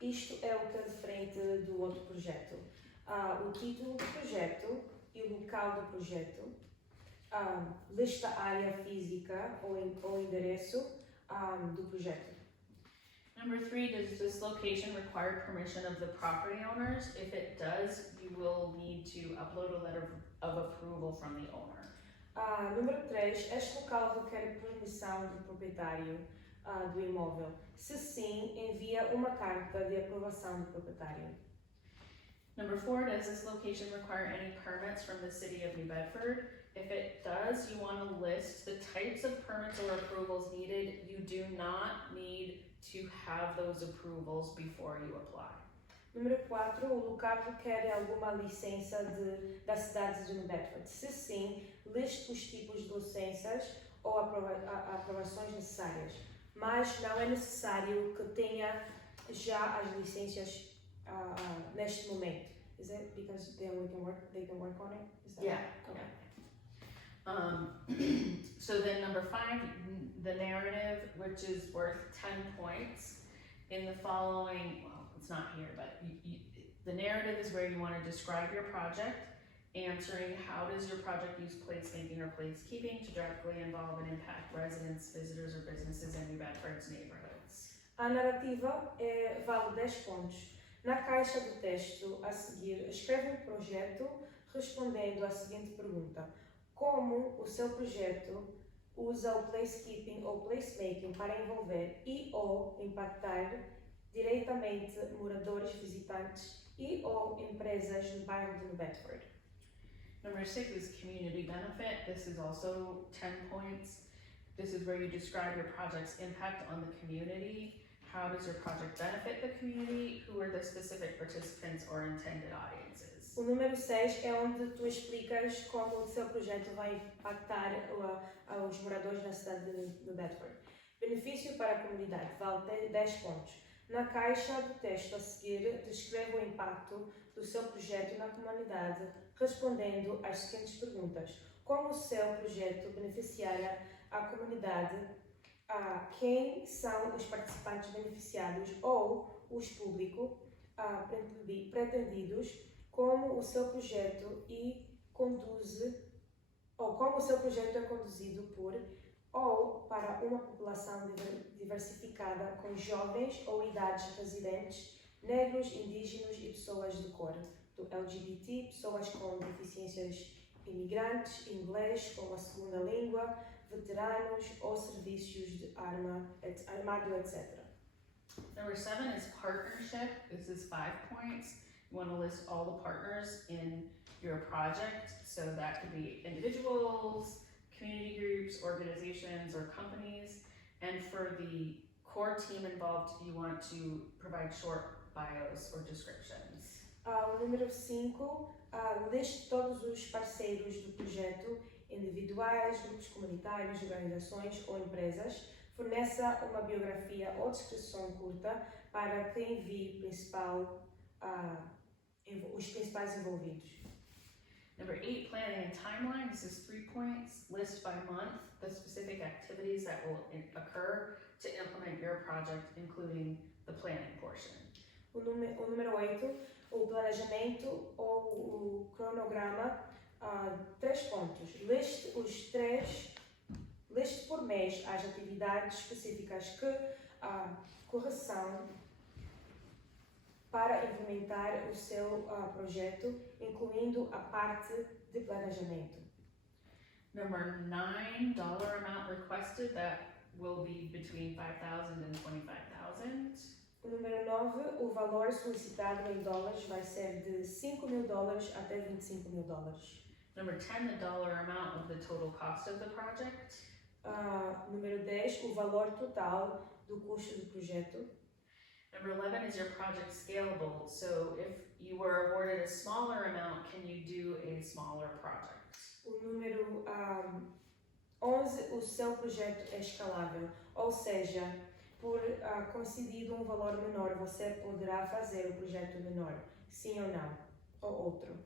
Isto é o que é diferente do outro projeto. O título do projeto e o local do projeto, lista a área física ou endereço do projeto. Number 3, does this location require permission of the property owners? If it does, you will need to upload a letter of approval from the owner. Número 3, este local requer permissão do proprietário do imóvel. Se sim, envia uma carta de aprovação do proprietário. Number 4, does this location require any permits from the city of New Bedford? If it does, you want to list the types of permits or approvals needed. You do not need to have those approvals before you apply. Número 4, o local requer alguma licença da cidade de New Bedford. Se sim, liste os tipos de licenças ou aprovações necessárias, mas não é necessário que tenha já as licenças neste momento. Is it because they can work on it? Is that Yeah. Okay. So then number 5, the narrative, which is worth 10 points in the following, well, it's not here, but the narrative is where you want to describe your project, answering how does your project use placemaking or placekeeping to directly involve and impact residents, visitors, or businesses in New Bedford's neighborhoods. A narrativa vale 10 pontos. Na caixa do texto a seguir, escreve um projeto respondendo à seguinte pergunta: como o seu projeto usa o placekeeping ou placemaking para envolver ou impactar diretamente moradores, visitantes ou empresas no bairro de New Bedford. Number 6 is community benefit. This is also 10 points. This is where you describe your project's impact on the community. how does your project benefit the community? Who are the specific participants or intended audiences? O número 6 é onde tu explicas como o seu projeto vai impactar os moradores da cidade de Bedford. Benefício para a comunidade, vale 10 pontos. Na caixa do texto a seguir, descreva o impacto do seu projeto na comunidade, respondendo às seguintes perguntas. Como o seu projeto beneficiará a comunidade? Quem são os participantes beneficiados ou os públicos pretendidos? Como o seu projeto como o seu projeto é conduzido por ou para uma população diversificada com jovens ou idades residentes, negros, indígenas e pessoas de cor, do LGBT, pessoas com deficiências, imigrantes, inglês como a segunda língua, veteranos ou serviços de armado, etc. Number 7 is partnership. This is 5 points. You want to list all the partners in your project. So that could be individuals, community groups, organizations, or companies. And for the core team involved, you want to provide short bios or descriptions. O número 5, liste todos os parceiros do projeto, individuais, grupos comunitários, organizações ou empresas. Forneça uma biografia ou descrição curta para quem envie os principais envolvidos. Number 8, planning and timeline. This is 3 points. List by month the specific activities that will occur to implement your project, including the planning portion. O número 8, o planejamento ou o cronograma, 3 pontos. Liste por mês as atividades específicas que correção para implementar o seu projeto, incluindo a parte de planejamento. Number 9, dollar amount requested, that will be between $5,000 and $25,000. O número 9, o valor solicitado em dólares vai ser de $5.000 até $25.000. Number 10, the dollar amount of the total cost of the project. Número 10, o valor total do custo do projeto. Number 11 is your project scalable. So if you were awarded a smaller amount, can you do a smaller project? O número 11, o seu projeto é escalável, ou seja, por concedido um valor menor, você poderá fazer o projeto menor, sim ou não, ou outro.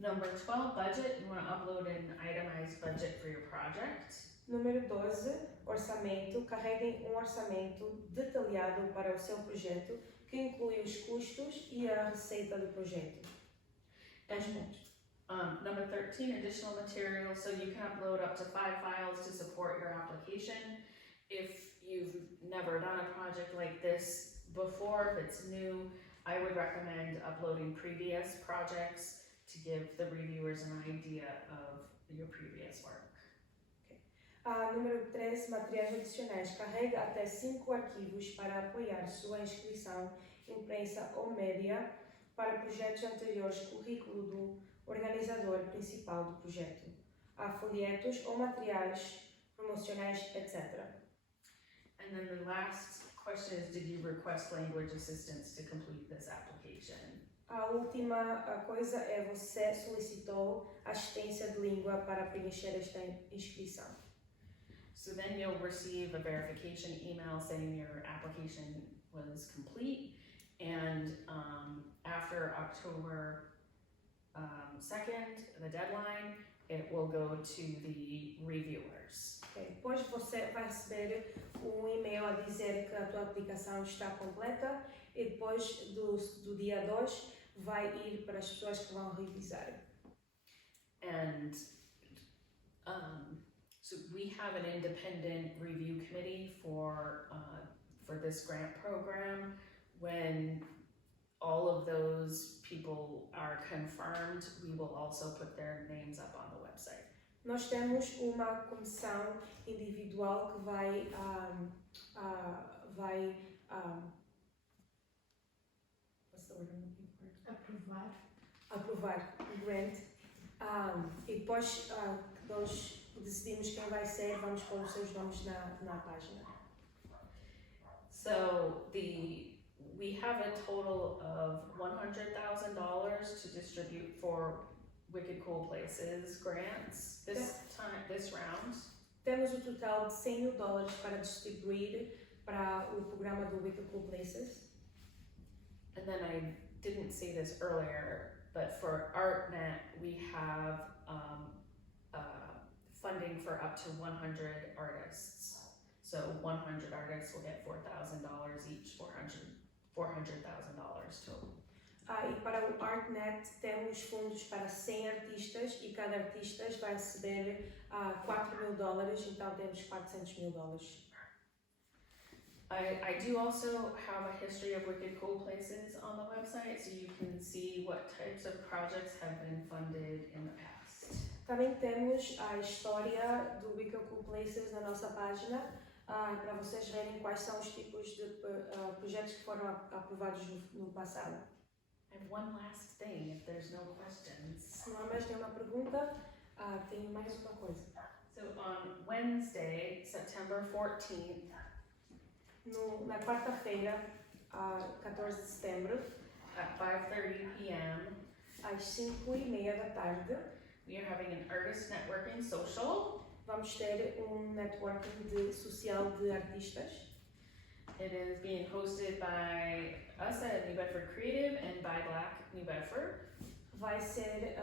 Number 12, budget. You want to upload an itemized budget for your project. Número 12, orçamento. Carreguem um orçamento detalhado para o seu projeto, que inclui os custos e a receita do projeto. Number 13, additional material. So you can upload up to 5 files to support your application. If you've never done a project like this before, if it's new, I would recommend uploading previous projects to give the reviewers an idea of your previous work. Número 13, materiais adicionais. Carregue até 5 arquivos para apoiar sua inscrição, imprensa ou média para projetos anteriores, currículo do organizador principal do projeto, folhetos ou materiais promocionais, etc. And then the last question is, did you request language assistance to complete this application? A última coisa é você solicitou assistência de língua para preencher esta inscrição. So then you'll receive a verification email saying your application was complete, and after October 2nd, the deadline, it will go to the reviewers. Depois você vai receber um e-mail a dizer que a tua aplicação está completa e depois do dia 2 vai ir para as pessoas que vão revisar. And so we have an independent review committee for this grant program. When all of those people are confirmed, we will also put their names up on the website. Nós temos uma comissão individual que vai aprovar o grant, e depois nós decidimos quem vai ser, vamos pôr os seus nomes na página. So we have a total of $100,000 to distribute for Wicked Cool Places grants this round. Temos o total de $100,000 para distribuir para o programa do Wicked Cool Places. And then I didn't say this earlier, but for ARTnet, we have funding for up to 100 artists. So 100 artists will get $4,000 each, $400,000 total. E para o ARTnet temos fundos para 100 artistas e cada artista vai receber $4,000, então temos $400,000. I do also have a history of Wicked Cool Places on the website, so you can see what types of projects have been funded in the past. Também temos a história do Wicked Cool Places na nossa página, para vocês verem quais são os tipos de projetos que foram aprovados no passado. I have one last thing, if there's no questions. Se não há mais nenhuma pergunta, tenho mais uma coisa. So on Wednesday, September 14th, Na quarta-feira, 14 de setembro, at 5:30 p.m., às 5:30 da tarde, we are having an artist networking social. vamos ter networking social de artistas. It is being hosted by us at New Bedford Creative and by Black New Bedford. Vai ser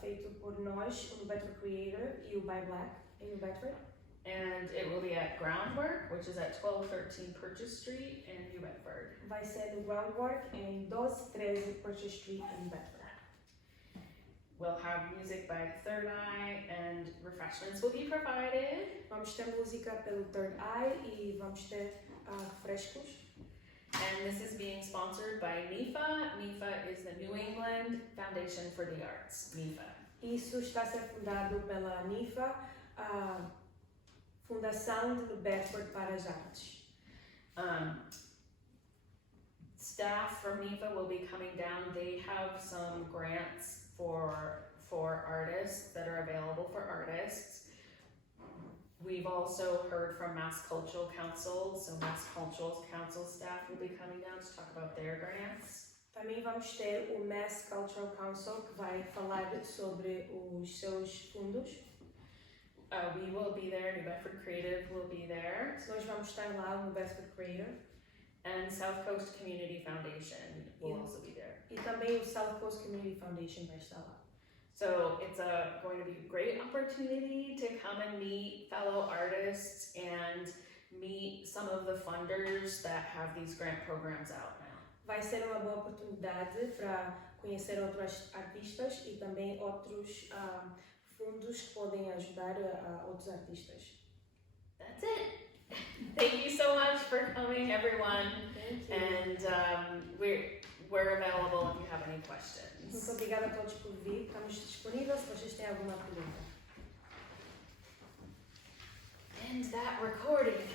feito por nós, o Bedford Creative e o By Black em New Bedford. And it will be at Groundwork, which is at 1213 Purchase Street in New Bedford. Vai ser no Groundwork em 1213 Purchase Street em Bedford. We'll have music by Third Eye and refreshments will be provided. Vamos ter música pelo Third Eye e vamos ter frescos. And this is being sponsored by NIFA. NIFA is the New England Foundation for the Arts, NIFA. Isso está a ser fundado pela NIFA, a Fundação de New Bedford para as Artes. Staff from NIFA will be coming down. They have some grants for artists that are available for artists. We've also heard from Mass Cultural Council, so Mass Cultural Council staff will be coming down to talk about their grants. Também vamos ter o Mass Cultural Council que vai falar sobre os seus fundos. We will be there, New Bedford Creative will be there, Nós vamos estar lá no Bedford Creative and South Coast Community Foundation will also be there. e também o South Coast Community Foundation vai estar lá. So it's going to be a great opportunity to come and meet fellow artists and meet some of the funders that have these grant programs out now. Vai ser uma boa oportunidade para conhecer outros artistas e também outros fundos que podem ajudar outros artistas. That's it. Thank you so much for coming, everyone. Thank you. And we're available if you have any questions. Muito obrigada a todos por vir. Estamos disponíveis se vocês têm alguma pergunta. End that recording.